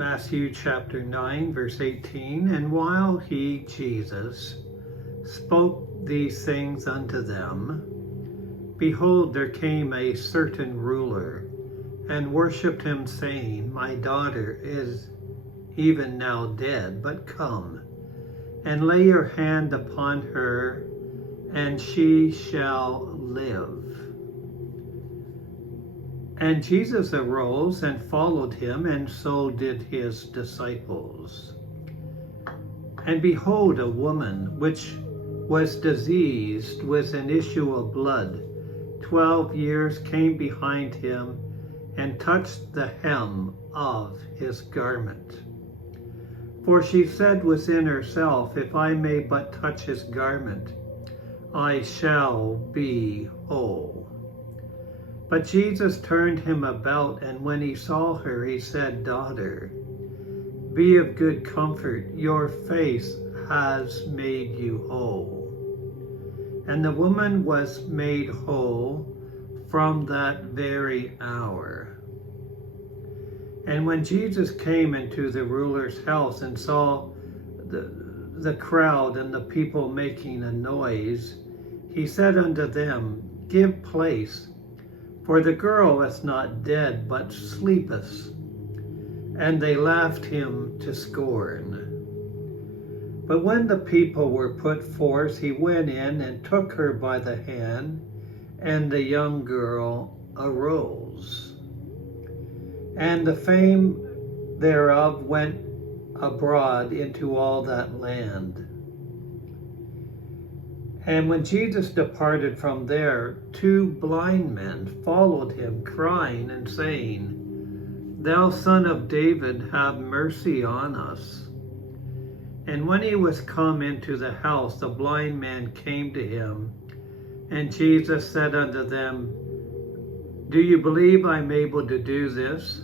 Matthew chapter 9, verse 18, and while he, Jesus, spoke these things unto them, behold, there came a certain ruler, and worshipped him, saying, My daughter is even now dead, but come, and lay your hand upon her, and she shall live. And Jesus arose and followed him, and so did his disciples. And behold, a woman which was diseased with an issue of blood 12 years came behind him, and touched the hem of his garment. For she said within herself, If I may but touch his garment, I shall be whole. But Jesus turned him about, and when he saw her, he said, Daughter, be of good comfort, your faith has made you whole. And the woman was made whole from that very hour. And when Jesus came into the ruler's house and saw the crowd and the people making a noise, he said unto them, Give place, for the girl is not dead, but sleepeth. And they laughed him to scorn. But when the people were put forth, he went in and took her by the hand, and the young girl arose. And the fame thereof went abroad into all that land. And when Jesus departed from there, 2 blind men followed him, crying and saying, Thou Son of David, have mercy on us. And when he was come into the house, the blind man came to him, and Jesus said unto them, Do you believe I am able to do this?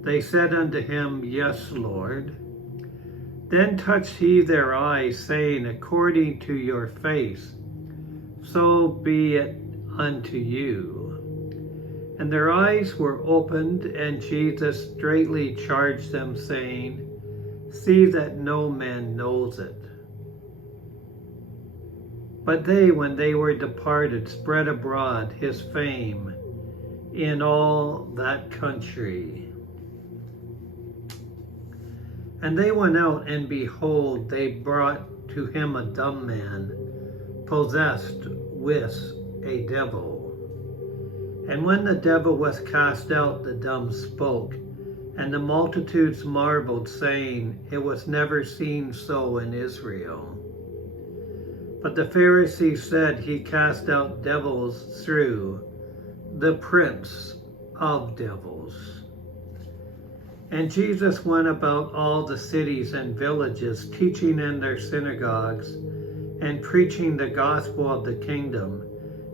They said unto him, Yes, Lord. Then touched he their eyes, saying, According to your faith, so be it unto you. And their eyes were opened, and Jesus straitly charged them, saying, See that no man knows it. But they, when they were departed, spread abroad his fame in all that country. And they went out, and behold, they brought to him a dumb man, possessed with a devil. And when the devil was cast out, the dumb spoke, and the multitudes marveled, saying, It was never seen so in Israel. But the Pharisees said, He cast out devils through the prince of devils. And Jesus went about all the cities and villages, teaching in their synagogues, and preaching the gospel of the kingdom,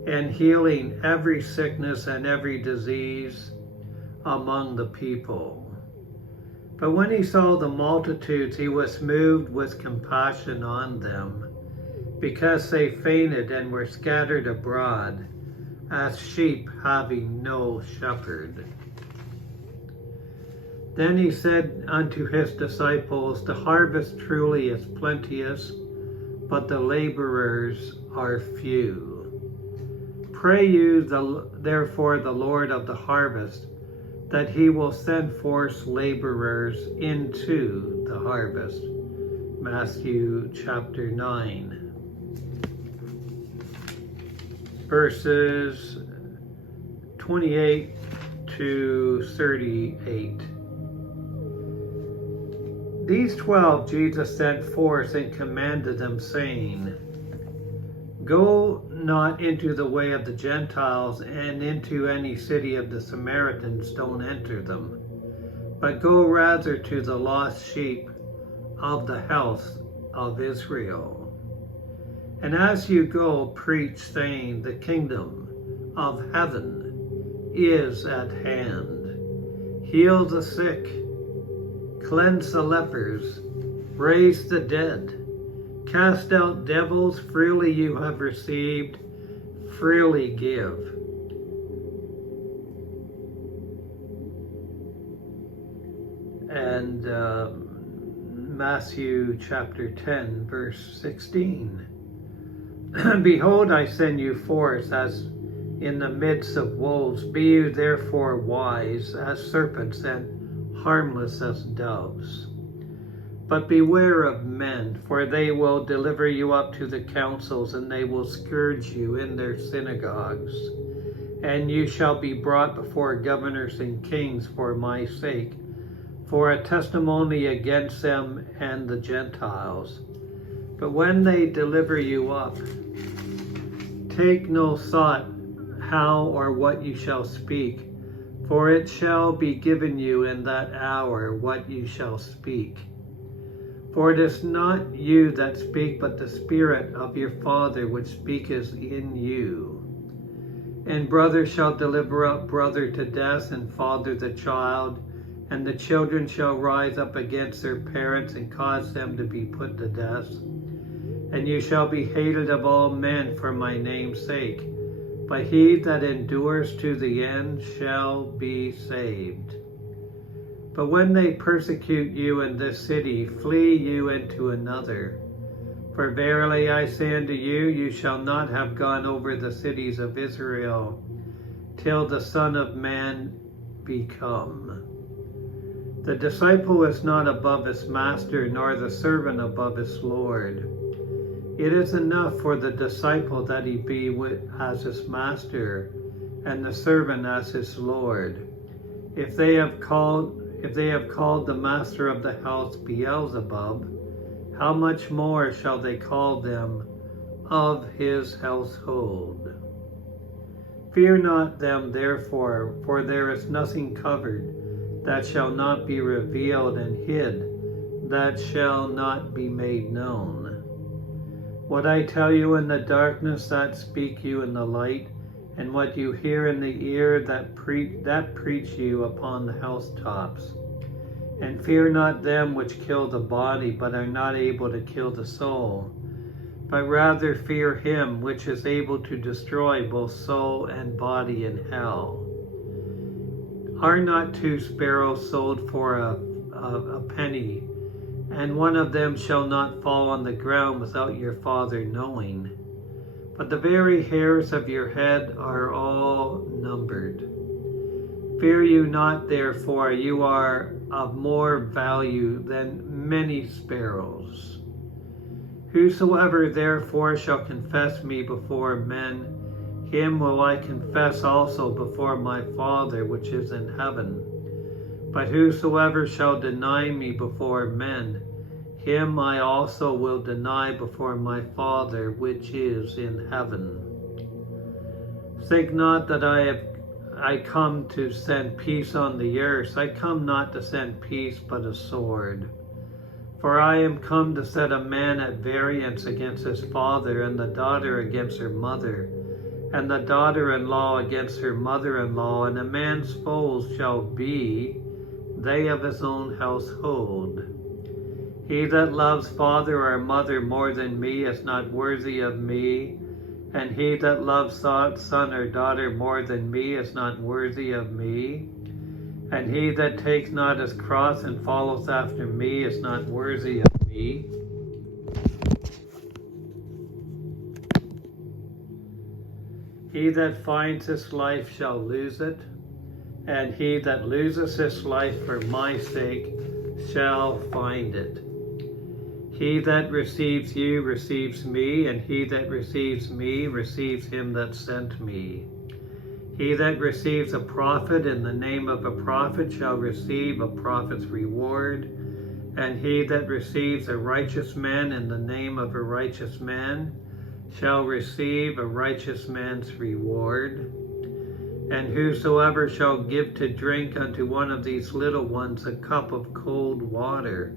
and healing every sickness and every disease among the people. But when he saw the multitudes, he was moved with compassion on them, because they fainted and were scattered abroad, as sheep having no shepherd. Then he said unto his disciples, The harvest truly is plenteous, but the laborers are few. Pray you therefore the Lord of the harvest, that he will send forth laborers into the harvest. Matthew chapter 9, verses 28 to 38. These 12 Jesus sent forth and commanded them, saying, Go not into the way of the Gentiles, and into any city of the Samaritans don't enter them, but go rather to the lost sheep of the house of Israel. And as you go, preach, saying, The kingdom of heaven is at hand. Heal the sick, cleanse the lepers, raise the dead, cast out devils. Freely you have received, freely give. and Matthew chapter 10, verse 16. Behold, I send you forth as in the midst of wolves. Be you therefore wise as serpents and harmless as doves. But beware of men, for they will deliver you up to the councils, and they will scourge you in their synagogues. And you shall be brought before governors and kings for my sake, for a testimony against them and the Gentiles. But when they deliver you up, take no thought how or what you shall speak, for it shall be given you in that hour what you shall speak. For it is not you that speak, but the Spirit of your Father which speaketh in you. And brother shall deliver up brother to death, and father the child, and the children shall rise up against their parents and cause them to be put to death. And you shall be hated of all men for my name's sake, but he that endures to the end shall be saved. But when they persecute you in this city, flee you into another. For verily I say unto you, you shall not have gone over the cities of Israel, till the Son of Man be come. The disciple is not above his master, nor the servant above his Lord. It is enough for the disciple that he be as his master, and the servant as his Lord. If they have called the master of the house Beelzebub, how much more shall they call them of his household? Fear not them therefore, for there is nothing covered that shall not be revealed, and hid that shall not be made known. What I tell you in the darkness, that speak you in the light, and what you hear in the ear, that preach you upon the housetops. And fear not them which kill the body, but are not able to kill the soul, but rather fear him which is able to destroy both soul and body in hell. Are not 2 sparrows sold for a penny, and one of them shall not fall on the ground without your Father knowing? But the very hairs of your head are all numbered. Fear you not, therefore, you are of more value than many sparrows. Whosoever therefore shall confess me before men, him will I confess also before my Father which is in heaven. But whosoever shall deny me before men, him I also will deny before my Father which is in heaven. Think not that I come to send peace on the earth. I come not to send peace, but a sword. For I am come to set a man at variance against his father, and the daughter against her mother, and the daughter-in-law against her mother-in-law, and a man's foes shall be they of his own household. He that loves father or mother more than me is not worthy of me, and he that loves son or daughter more than me is not worthy of me. And he that takes not his cross and follows after me is not worthy of me. He that finds his life shall lose it, and he that loses his life for my sake shall find it. He that receives you receives me, and he that receives me receives him that sent me. He that receives a prophet in the name of a prophet shall receive a prophet's reward, and he that receives a righteous man in the name of a righteous man shall receive a righteous man's reward. And whosoever shall give to drink unto one of these little ones a cup of cold water,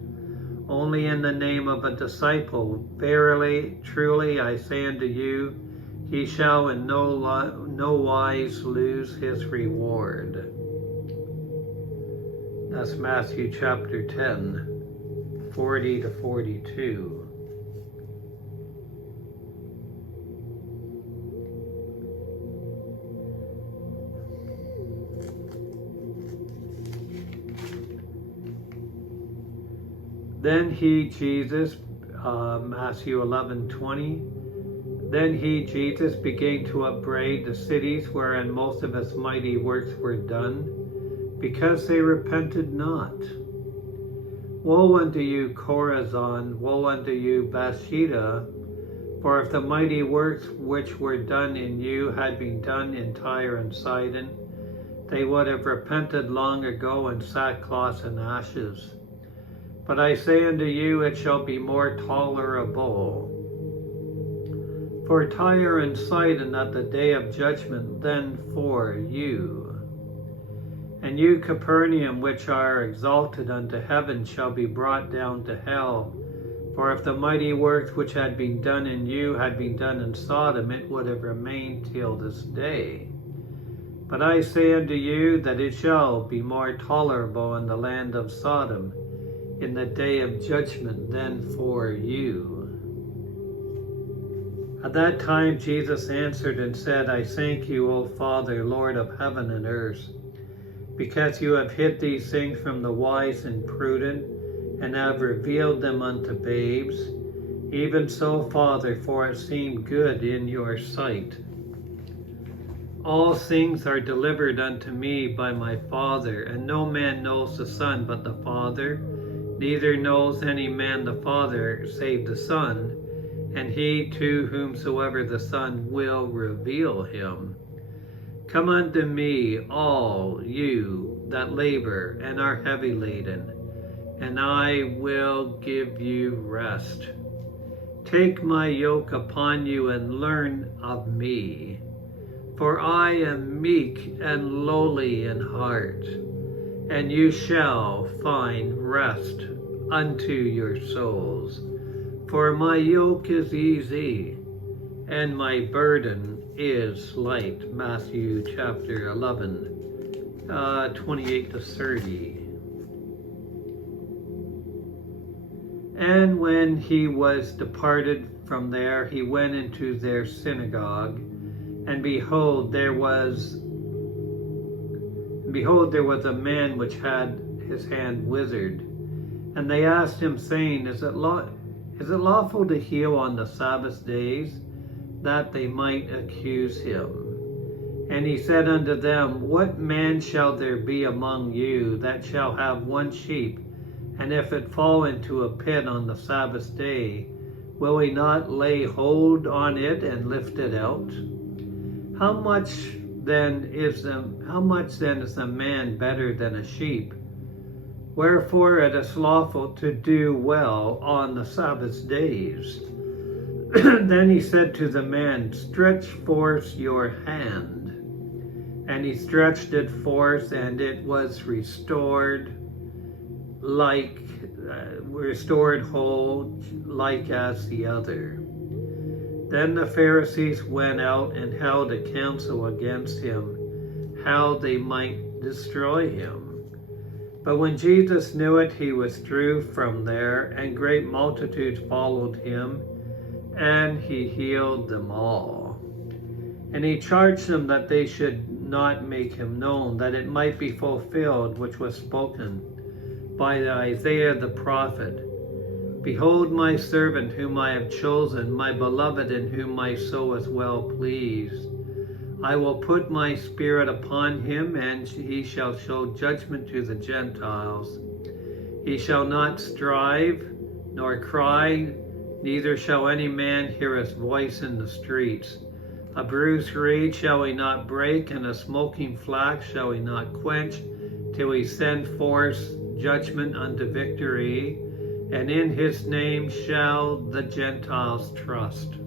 only in the name of a disciple, verily, truly, I say unto you, he shall in no wise lose his reward. That's Matthew chapter 10, 40 to 42. Then he, Jesus, Matthew 11:20. Then he, Jesus, began to upbraid the cities wherein most of his mighty works were done, because they repented not. Woe unto you, Chorazin! Woe unto you, Bethsaida! For if the mighty works which were done in you had been done in Tyre and Sidon, they would have repented long ago in sackcloth and ashes. But I say unto you, it shall be more tolerable for Tyre and Sidon at the day of judgment than for you. And you, Capernaum, which are exalted unto heaven, shall be brought down to hell. For if the mighty works which had been done in you had been done in Sodom, it would have remained till this day. But I say unto you that it shall be more tolerable in the land of Sodom in the day of judgment than for you. At that time Jesus answered and said, I thank you, O Father, Lord of heaven and earth, because you have hid these things from the wise and prudent, and have revealed them unto babes. Even so, Father, for it seemed good in your sight. All things are delivered unto me by my Father, and no man knows the Son but the Father, neither knows any man the Father save the Son, and he to whomsoever the Son will reveal him. Come unto me, all you that labor and are heavy laden, and I will give you rest. Take my yoke upon you and learn of me, for I am meek and lowly in heart, and you shall find rest unto your souls. For my yoke is easy, and my burden is light. Matthew chapter 11, 28 to 30. And when he was departed from there, he went into their synagogue, and behold, there was a man which had his hand withered. And they asked him, saying, Is it lawful to heal on the Sabbath days? That they might accuse him. And he said unto them, What man shall there be among you that shall have one sheep, and if it fall into a pit on the Sabbath day, will he not lay hold on it and lift it out? How much then is a man better than a sheep? Wherefore it is lawful to do well on the Sabbath days. Then he said to the man, Stretch forth your hand. And he stretched it forth, and it was restored whole, like as the other. Then the Pharisees went out and held a council against him, how they might destroy him. But when Jesus knew it, he withdrew from there, and great multitudes followed him, and he healed them all. And he charged them that they should not make him known, that it might be fulfilled which was spoken by Isaiah the prophet. Behold my servant whom I have chosen, my beloved in whom my soul is well pleased. I will put my spirit upon him, and he shall show judgment to the Gentiles. He shall not strive, nor cry, neither shall any man hear his voice in the streets. A bruised reed shall he not break, and a smoking flax shall he not quench, till he send forth judgment unto victory, and in his name shall the Gentiles trust.